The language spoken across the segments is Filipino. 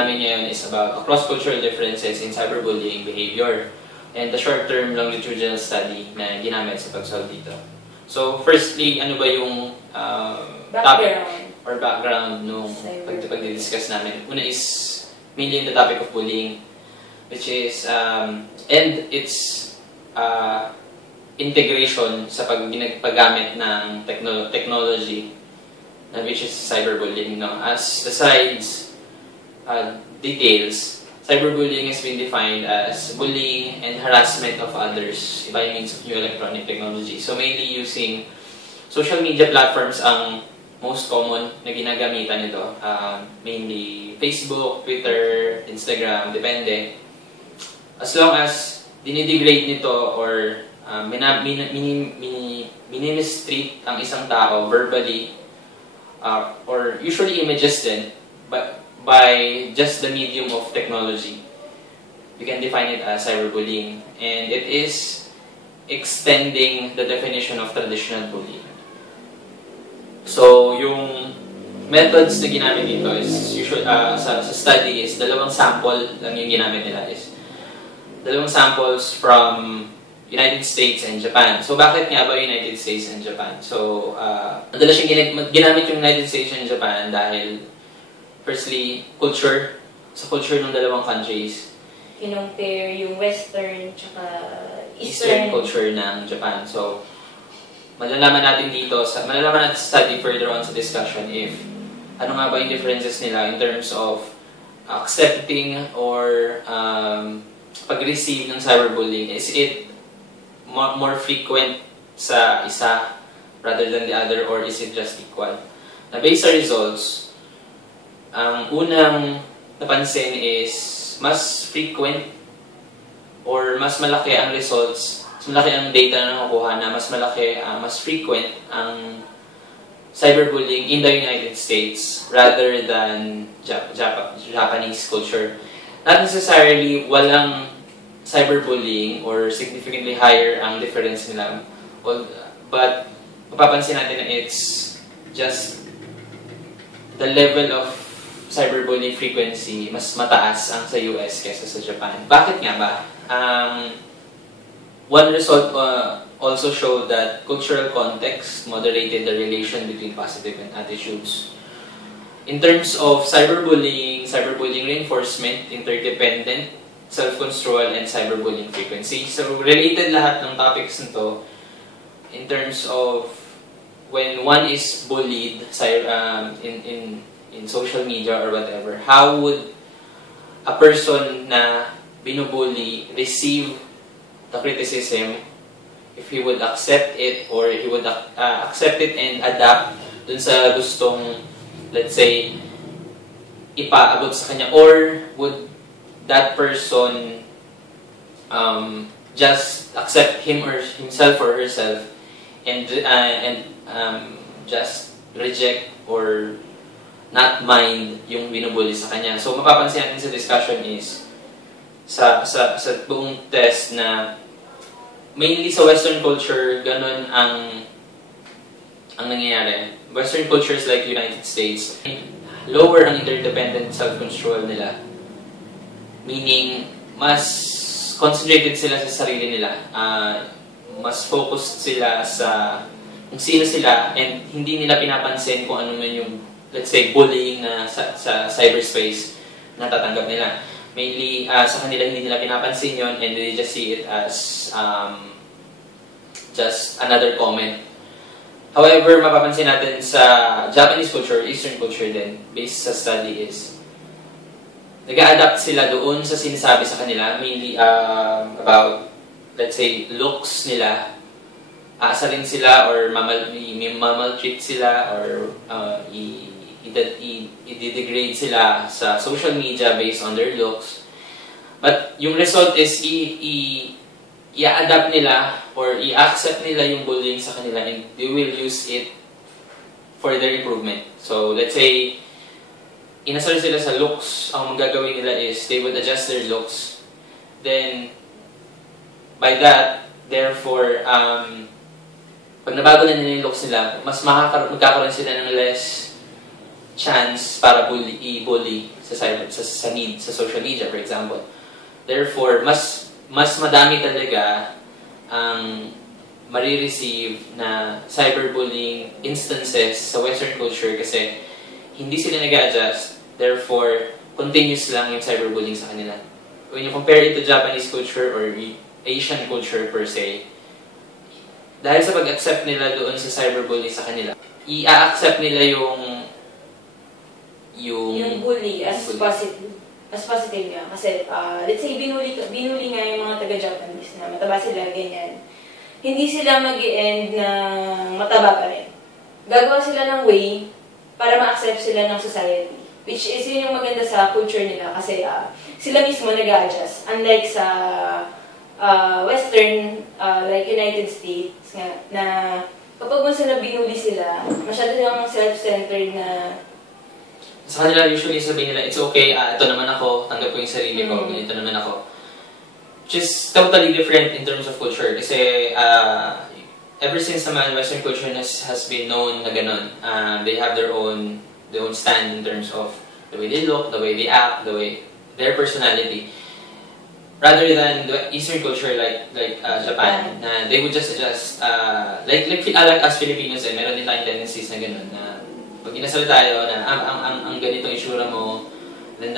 namin ngayon is about cross-cultural differences in cyberbullying behavior and the short-term longitudinal study na ginamit sa pag-solve dito. So, firstly, ano ba yung topic or background nung pag-discuss namin? Una is mainly the topic of bullying, which is, and its integration sa paggamit ng technology, which is cyberbullying. No? As the slides details, cyberbullying has been defined as bullying and harassment of others by means of new electronic technology. So mainly using social media platforms ang most common na ginagamitan nito. Mainly Facebook, Twitter, Instagram, depende. As long as dinidegrade nito or minimistreat ang isang tao verbally or usually images din, but by just the medium of technology, we can define it as cyberbullying, and it is extending the definition of traditional bullying. So, yung methods na ginamit dito is usually, sa study is dalawang sample lang yung ginamit nila, is dalawang samples from United States and Japan. So, bakit nga ba United States and Japan? So, madalas yung ginamit yung United States and Japan dahil firstly, culture. Sa culture ng dalawang countries. Kinumpare yung Western tsaka Eastern culture ng Japan. So, malalaman natin dito, malalaman natin study further on sa discussion if ano nga ba yung differences nila in terms of accepting or pag-receive ng cyberbullying. Is it more frequent sa isa rather than the other, or is it just equal? Na based sa results, ang unang napansin is mas frequent or mas malaki ang results, mas malaki ang data na nakukuha na mas malaki, mas frequent ang cyberbullying in the United States rather than Japanese culture. Not necessarily walang cyberbullying or significantly higher ang difference nila, but mapapansin natin na it's just the level of cyberbullying frequency mas mataas ang sa US kaysa sa Japan. Bakit nga ba? One result also showed that cultural context moderated the relation between positive and attitudes. In terms of cyberbullying reinforcement, interdependent, self-control, and cyberbullying frequency. So, related lahat ng topics nito in terms of when one is bullied in social media or whatever, how would a person na binubully receive the criticism, if he would accept it or he would accept it and adapt dun sa gustong, let's say, ipaabot sa kanya, or would that person just accept him or himself or herself and just reject or not mind yung binubully sa kanya. So, mapapansin natin sa discussion is sa buong test na mainly sa Western culture, ganun ang nangyayari. Western cultures like United States, lower ang interdependent self-control nila. Meaning, mas concentrated sila sa sarili nila. Mas focused sila sa kung sino sila, and hindi nila pinapansin kung ano man yung, let's say, bullying na sa cyberspace na tatanggap nila. Mainly, sa kanila hindi nila pinapansin yon, and they just see it as just another comment. However, mapapansin natin sa Japanese culture, Eastern culture din, based sa study is, nag-a-adapt sila doon sa sinasabi sa kanila, mainly about, let's say, looks nila. Aasarin sila or mamaltreat sila or i-degrade sila sa social media based on their looks. But yung result is i-adapt nila or i-accept nila yung bullying sa kanila, and they will use it for their improvement. So, let's say, inasar sila sa looks, ang magagawin nila is they would adjust their looks. Then, by that, therefore, pag nabago na nila yung looks nila, mas magkakaroon sila ng less chance para i-bully sa social media, for example. Therefore, mas madami talaga ang marireceive na cyberbullying instances sa Western culture kasi hindi sila nag-adjust, therefore, continuous lang yung cyberbullying sa kanila. When you compare it to Japanese culture or Asian culture per se, dahil sa pag-accept nila doon sa cyberbullying sa kanila, i-accept nila yung bully as positive. As positive nga. Kasi, let's say, binuli nga yung mga taga-Japanese na mataba sila, ganyan. Hindi sila mag-i-end na mataba pa rin. Gagawa sila ng way para ma-accept sila ng society. Which is yun yung maganda sa culture nila kasi sila mismo nag-a-adjust. Unlike sa Western, like United States, nga, na kapag mo sila binuli sila, masyado silang self-centered na sa kanila, usually sabihin nila, it's okay, ito naman ako, tanggap ko yung sarili ko, ito naman ako. Which is totally different in terms of culture. Kasi ever since naman, Western culture has been known na ganun. They have their own stand in terms of the way they look, the way they act, their personality. Rather than the Eastern culture like Japan, na they would just adjust. Like us Filipinos, meron din tayong tendencies na ganun. Na pag inasal tayo na ang ganitong itsura mo, then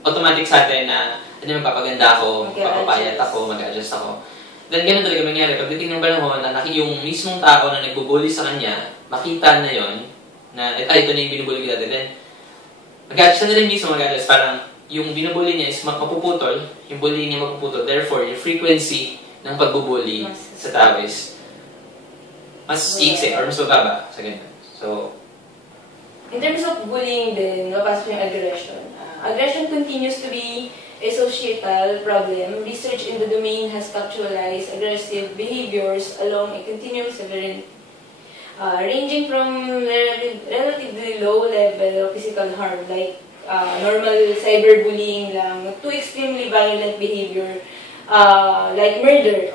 automatic sa atin na magpapaganda ako, magpapapayat ako, mag-adjust ako. Then ganun talaga mangyari. Pagdating ng panahon na yung mismong tao na nagbubully sa kanya, makita na yon na ito na yung binubully ko dati. Then mag-adjust na rin mismo mag-adjust. Parang yung binubully niya is mapuputol, yung bullying niya mapuputol. Therefore, yung frequency ng pagbubully sa tao is mas iksi or mas bababa sa ganyan. So, in terms of bullying din, napasok yung aggression. Aggression continues to be a societal problem. Research in the domain has conceptualized aggressive behaviors along a continuum severity, ranging from relatively low level of physical harm, like normal cyberbullying lang, to extremely violent behavior, like murder.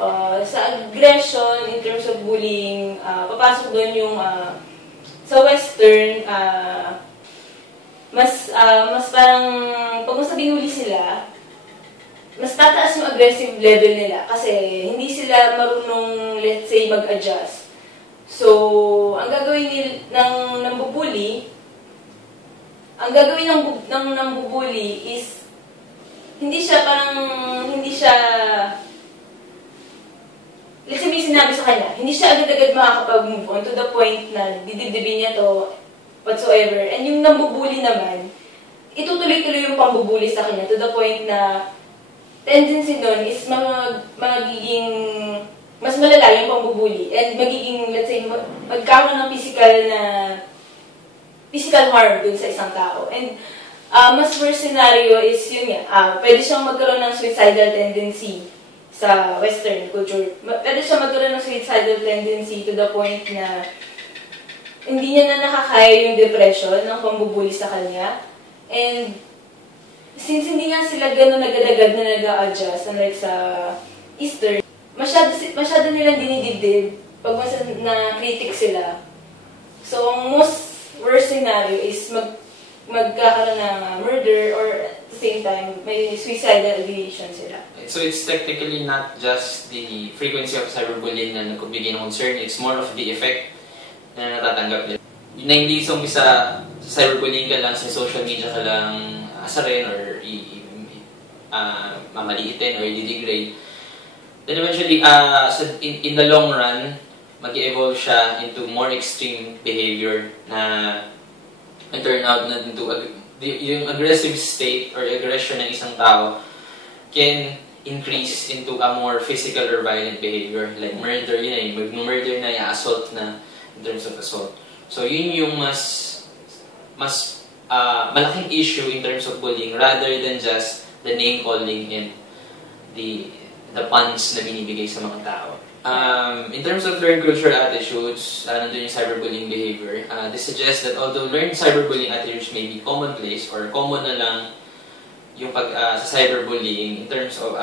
Sa aggression, in terms of bullying, papasok doon yung sa Western, mas parang, pag mas binuli sila, mas tataas yung aggressive level nila kasi hindi sila marunong, let's say, mag-adjust. So, ang gagawin ng bubuli, is, hindi siya, let's say may sinabi sa kanya, hindi siya agad-agad makakapag-move on to the point na didibdibin niya to, whatsoever. And yung nambubuli naman, itutuloy-tuloy yung pambubuli sa kanya to the point na tendency nun is magiging mas malala yung pambubuli and magiging, let's say, magkakaroon ng physical harm dun sa isang tao. And mas worst scenario is yun nga, pwede siyang magkaroon ng suicidal tendency sa Western culture. Pwede siyang magkaroon ng suicidal tendency to the point na hindi niya na nakakaya yung depression ng pambubuli sa kanya. And since hindi nga sila gano'n agad-agad na nag-a-adjust, unlike sa Eastern, masyado nilang dinidibdib pag na-critic sila. So, ang most worst scenario is magkakaroon ng murder or at the same time, may suicidal ideation sila. So, it's technically not just the frequency of cyberbullying na nagbibigay ng concern, it's more of the effect na natatanggap nila. Yun na hindi sa umpisa sa cyberbullying ka lang, sa social media ka lang asarin or mamaliitin or i-degrade. Then eventually, in the long run, mag-evolve siya into more extreme behavior na turn out na into yung aggressive state or aggression ng isang tao can increase into a more physical or violent behavior like murder, yun mag-murder na, assault na in terms of assault. So yun yung mas malaking issue in terms of bullying rather than just the name calling and the puns na binibigay sa mga tao. In terms of learned cultural attitudes, nandun yung cyberbullying behavior, this suggests that although learned cyberbullying attitudes may be commonplace or common na lang yung sa cyberbullying in terms of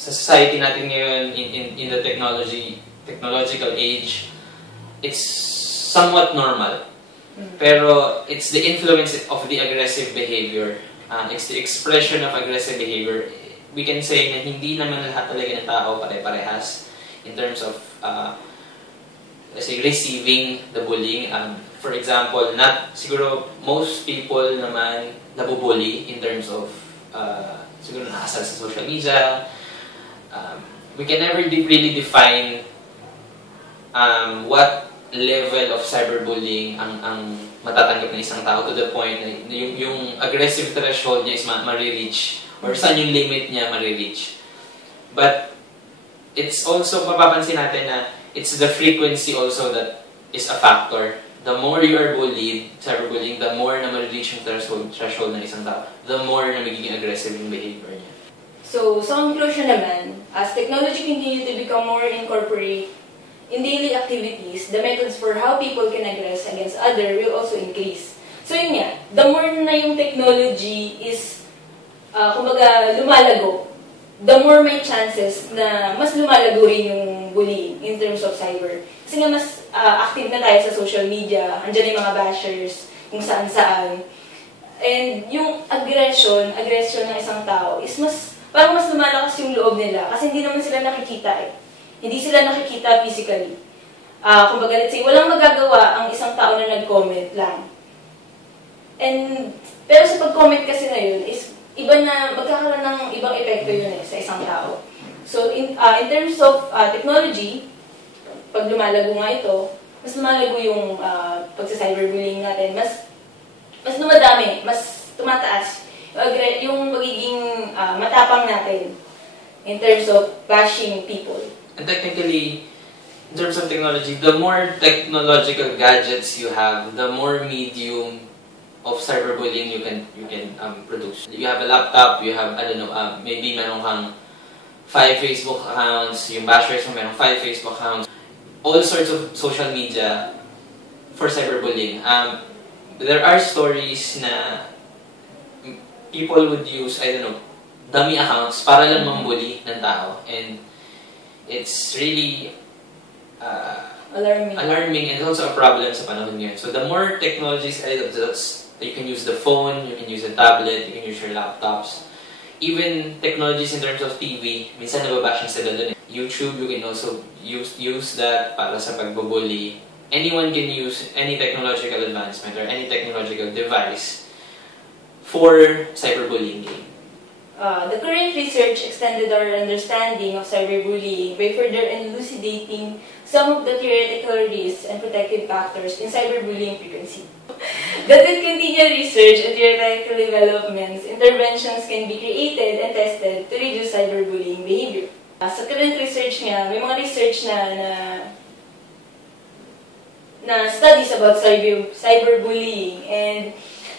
sa society natin ngayon in the technological age, it's somewhat normal. Pero it's the influence of the aggressive behavior it's the expression of aggressive behavior. We can say na hindi naman lahat talaga ng tao pare-parehas in terms of let's say receiving the bullying. For example, not siguro most people naman nabubully in terms of siguro nakasal sa social media. We can never really define what level of cyberbullying ang matatanggap ng isang tao to the point na yung aggressive threshold niya is ma-reach or saan yung limit niya ma-reach. But it's also mapapansin natin na it's the frequency also that is a factor. The more you are bullied, cyberbullying, the more na ma-reach yung threshold ng isang tao, the more na magiging aggressive yung behavior niya. So, sa conclusion naman, as technology continue to become more incorporated in daily activities, the methods for how people can aggress against others will also increase. So yun nga, the more na yung technology is, kumbaga, lumalago, the more may chances na mas lumalago rin yung bullying in terms of cyber. Kasi nga mas active na tayo sa social media, andyan yung mga bashers, kung saan-saan. And yung aggression ng isang tao is parang mas lumalakas yung loob nila kasi hindi naman sila nakikita eh. Hindi sila nakikita physically. Kumbaga, let's say, walang magagawa ang isang tao na nag-comment lang. Pero sa pag-comment kasi na yun, is iba na, magkakaroon ng ibang epekto yun sa isang tao. So, in terms of technology, pag lumalago nga ito, mas lumalago yung pagsa-cyberbullying natin, mas dumadami, mas tumataas yung magiging matapang natin in terms of bashing people. And technically, in terms of technology, the more technological gadgets you have, the more medium of cyberbullying you can produce. You have a laptop, you have, I don't know, maybe meron kang 5 Facebook accounts, yung bashers mo meron 5 Facebook accounts, all sorts of social media for cyberbullying. There are stories na people would use, I don't know, dummy accounts para lang mambully ng tao. And it's really alarming and also a problem sa panahon ngayon. So the more technologies you can use the phone, you can use a tablet, you can use your laptops. Even technologies in terms of TV, minsan nababashing sila dun. YouTube, you can also use that para sa pagbubully. Anyone can use any technological advancement or any technological device for cyberbullying game. The current research extended our understanding of cyberbullying by further elucidating some of the theoretical risks and protective factors in cyberbullying frequency. That with continued research and theoretical developments, interventions can be created and tested to reduce cyberbullying behavior. Sa current research nga, may mga research na studies about cyberbullying, and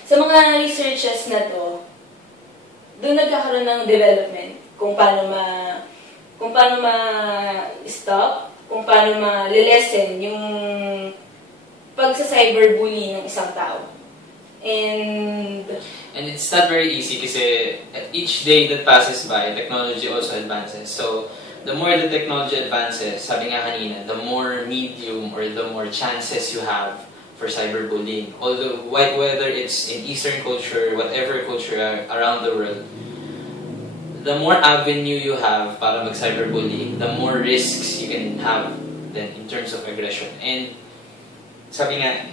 sa mga researches na to, doon nagkakaroon ng development kung paano ma-stop, kung paano ma-lessen yung pagsa-cyberbully ng isang tao. And it's not very easy kasi each day that passes by, technology also advances. So, the more the technology advances, sabi nga kanina, the more medium or the more chances you have for cyberbullying. Although, whether it's in Eastern culture, whatever culture around the world, the more avenue you have para mag-cyberbully, the more risks you can have then in terms of aggression. And sabi nga,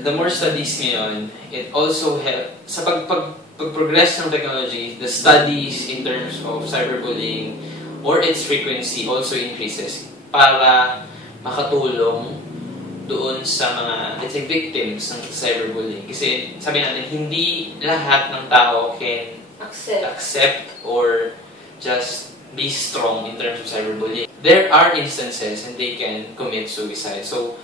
the more studies ngayon, it also helps sa pag-progress ng technology, the studies in terms of cyberbullying or its frequency also increases para makatulong doon sa mga, let's say, victims ng cyberbullying. Kasi sabi natin, hindi lahat ng tao can accept or just be strong in terms of cyberbullying. There are instances and they can commit suicide. So,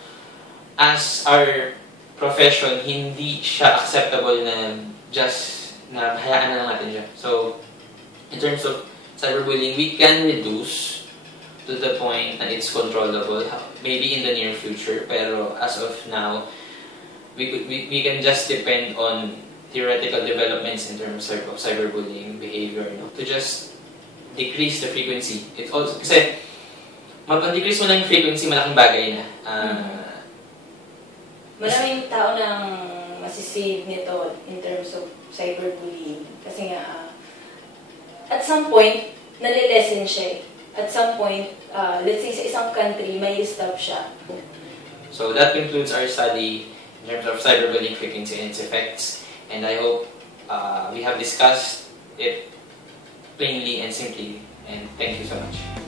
as our profession, hindi siya acceptable na just na hayaan na lang natin siya. So, in terms of cyberbullying, we can reduce to the point that it's controllable, maybe in the near future, pero as of now, we can just depend on theoretical developments in terms of cyberbullying behavior, no? To just decrease the frequency. It also, kasi, mapag-decrease mo lang yung frequency, malaking bagay na. Maraming tao nang masisave nito in terms of cyberbullying. Kasi nga, at some point, nalilesen siya eh. At some point, let's say sa isang country, may stop siya. So that concludes our study in terms of cyberbullying frequency and its effects. And I hope we have discussed it plainly and simply. And thank you so much.